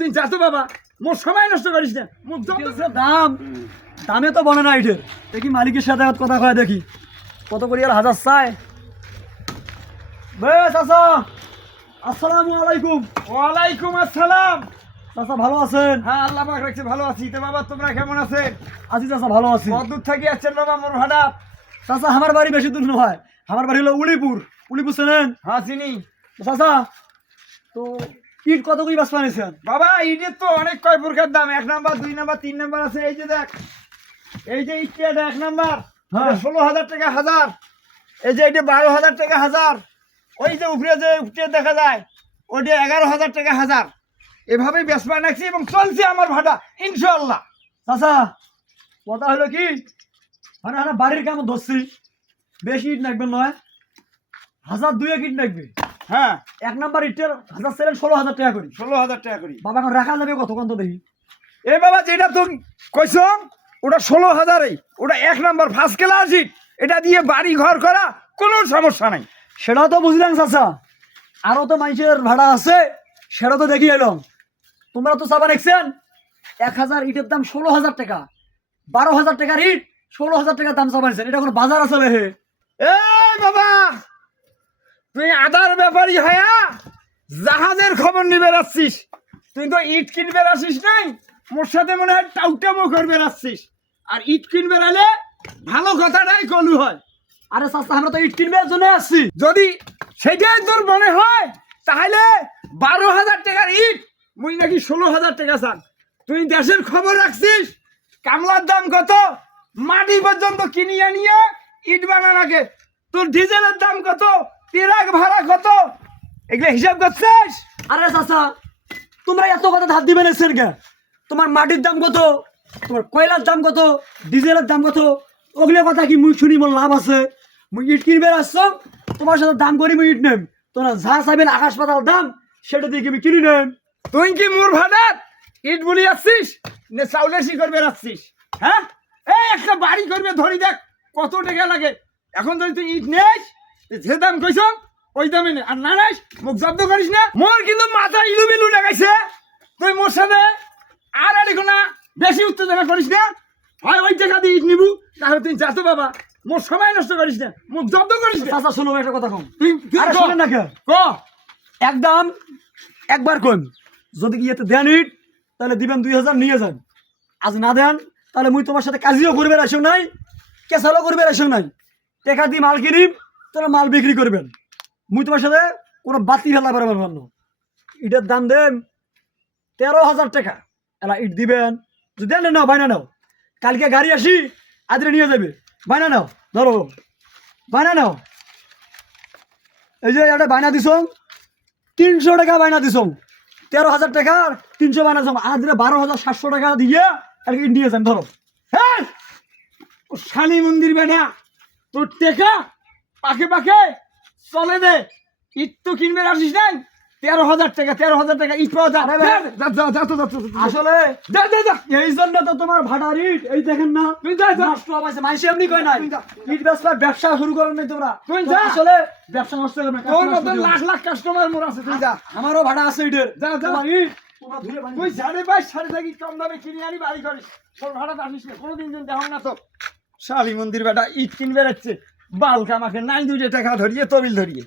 তুই যা তো বাবা, মোর সময় নষ্ট করিস না। দাম দামে তো বলে না ইটের। দেখি মালিকের সাথে কথা কয় দেখি কত করি আর হাজার চায়। বেশ চাচা, আসসালামু আলাইকুম। ওয়ালাইকুম আসসালাম। চাচা ভালো আছেন? হ্যাঁ আল্লাহ পাক রাখছে, ভালো আছি। তো বাবা তোমরা কেমন আছেন? আছি চাচা, ভালো আছি। কত দূর থেকে আসছেন বাবা মোর ভাড়া? চাচা আমার বাড়ি বেশি দূর নয়, আমার বাড়ি হলো উলিপুর। উলিপুর চেনেন? হ্যাঁ চিনি। চাচা তো ইট কত করে বাস বানিয়েছেন? বাবা ইটের তো অনেক কয় প্রকার দাম, 1 নাম্বার 2 নাম্বার 3 নাম্বার আছে। এই যে দেখ, এই যে ইটটা 1 নাম্বার, হ্যাঁ। 16,000 টাকা হাজার। এই যে এটা 12,000 টাকা হাজার। ওই যে উপরে যে উঠে দেখা যায় ওইটা 11,000 টাকা হাজার। এভাবেই বেসবা নাকছি এবং চলছে আমার ভাড়া ইনশাআল্লাহ। চাচা কথা হলো কি, মানে আমরা বাড়ির কাম ধরছি, বেশি ইট লাগবে নয়, 1,000-2 ইট লাগবে। হ্যাঁ 1 নাম্বার ইটের হাজার ছিলেন 16,000 টাকা করি। 16,000 টাকা করি। বাবা এখন রাখা যাবে কত কত দেখি? এ বাবা যেটা তুই কইছ ওটা 16,000, ওটা 1 নাম্বার ফার্স্ট ক্লাস ইট। এটা দিয়ে বাড়ি ঘর করা কোনো সমস্যা নাই। সেটাও তো বুঝলাম চাচা, আরো তো মানুষের ভাড়া আছে, সেটা তো দেখি এলাম। তোমরা তো চাবা দেখছেন 1,000 ইটের দাম 16,000 টাকা, 12,000 টাকার ইট 16,000 টাকার দাম চাবা নিছেন। এটা কোনো বাজার আছে হে? এই বাবা তুই আদার ব্যাপারী হয়া জাহাজের খবর নিবে রাখছিস। তুই তো ইট কিনবে আসিস নাই, মোর সাথে মনে হয় টাউটামো করবে রাখছিস। আর ইট কিনবে আলে ভালো কথাটাই কলু হয়। আরে চাচা আমরা তো ইট কিনবার জন্য আসছি। যদি সেটাই তোর মনে হয় তাহলে 12,000 টাকার ইট মুই নাকি 16,000 টাকা চান। তুই দেশের খবর রাখছিস, কামলার দাম কত, মাটি পর্যন্ত কিনিয়ে নিয়ে ইট বানানাকে, তোর ডিজেলের দাম কত, ট্রাক ভাড়া কত, এগুলো হিসাব করছিস? আরে চাচা তোমরা এত কথা ধার দিবেন এসেন কে? তোমার মাটির দাম কত, তোমার কয়লার দাম কত, ডিজেলের দাম কত, ওগুলো কথা কি মুই শুনি মোর লাভ আছে? মুই ইট কিনবে আসছো, তোমার সাথে দাম করি মুই ইট নেম। তোমরা যা চাইবেন আকাশ পাতাল দাম সেটা দিয়ে আমি কিনি নেম। তুই কি মোর ভাড়াত ইট বলি আসছিস নে চাউলেসি করবে রাখছিস? হ্যাঁ এই একটা বাড়ি করবে ধরি দেখ কত টাকা লাগে। এখন যদি তুই ইট নেস যে দাম কইছ ওই দামে নে, আর না নাইস মুখ জব্দ করিস না। মোর কিন্তু মাথা ইলু বিলু লাগাইছে। তুই মোর সাথে আর এদিকে না বেশি উত্তেজনা করিস না। হয় ওই টাকা দিয়ে ইট নিবু, তাহলে তুই যা তো বাবা, মোর সময় নষ্ট করিস না, মুখ জব্দ করিস না। চাচা শুনো একটা কথা কম, তুই আরে শোনেন না কে? ক একদম একবার কম, যদি ইয়েতে দেন ইট তাহলে দিবেন 2,000 নিয়ে যান। আজ না দেন তাহলে মুই তোমার সাথে কাজিও করবে আসো নাই, কেসালও করবে আসো নাই। টাকা দিয়ে মাল কিনিম, তোরা মাল বিক্রি করবেন। মুই তোমার সাথে কোনো বাতি ফেলা পারবার না। ইটের দাম দেন 13,000 টাকা। এলা ইট দিবেন, যদি দেন নাও বাইনা নাও, কালকে গাড়ি আসি আজরে নিয়ে যাবে। বাইনা নাও, ধরো বাইনা নাও। এই যে একটা বাইনা দিছ 300 টাকা বাইনা দিছ, 13,000 টাকা 300 বাইনা দিছ, আজরে 12,700 টাকা দিয়ে আর কি নিয়ে যান। ধরো হ্যাঁ ও শালি মন্দির বেটা, তোর টেকা পাকে পাকে চলে দে। ইট তো কিনবে আসিস নাই, 13,000 টাকা 13,000 টাকা ইট পাওয়া যায়। আসলে যা যা যা। এই জন্য তো তোমার ভাড়ার ইট এই দেখেন না তুই যা যা। নষ্ট হয়েছে। মানুষ এমনি কয় নাই তুই যা। ইট ব্যবসার ব্যবসা শুরু করেন নাই তোমরা। তুই যা। আসলে ব্যবসা নষ্ট করবে না, তোর মতন লাখ লাখ কাস্টমার মোর আছে, তুই যা। আমারও ভাড়া আছে ইটের। যা, যা। তোমার ইট তোমরা ধুয়ে বানিয়ে তুই 5.5 সাড়ে থাকি কম দামে কিনে আনি বাড়ি করিস, তোর ভাড়া আসিস না কোনোদিন দিন দেখো না তো। শালি মন্দির বেটা ইট কিনবে যাচ্ছে, বাল কামাকে নাই 2 টাকা ধরিয়ে তবিল ধরিয়ে।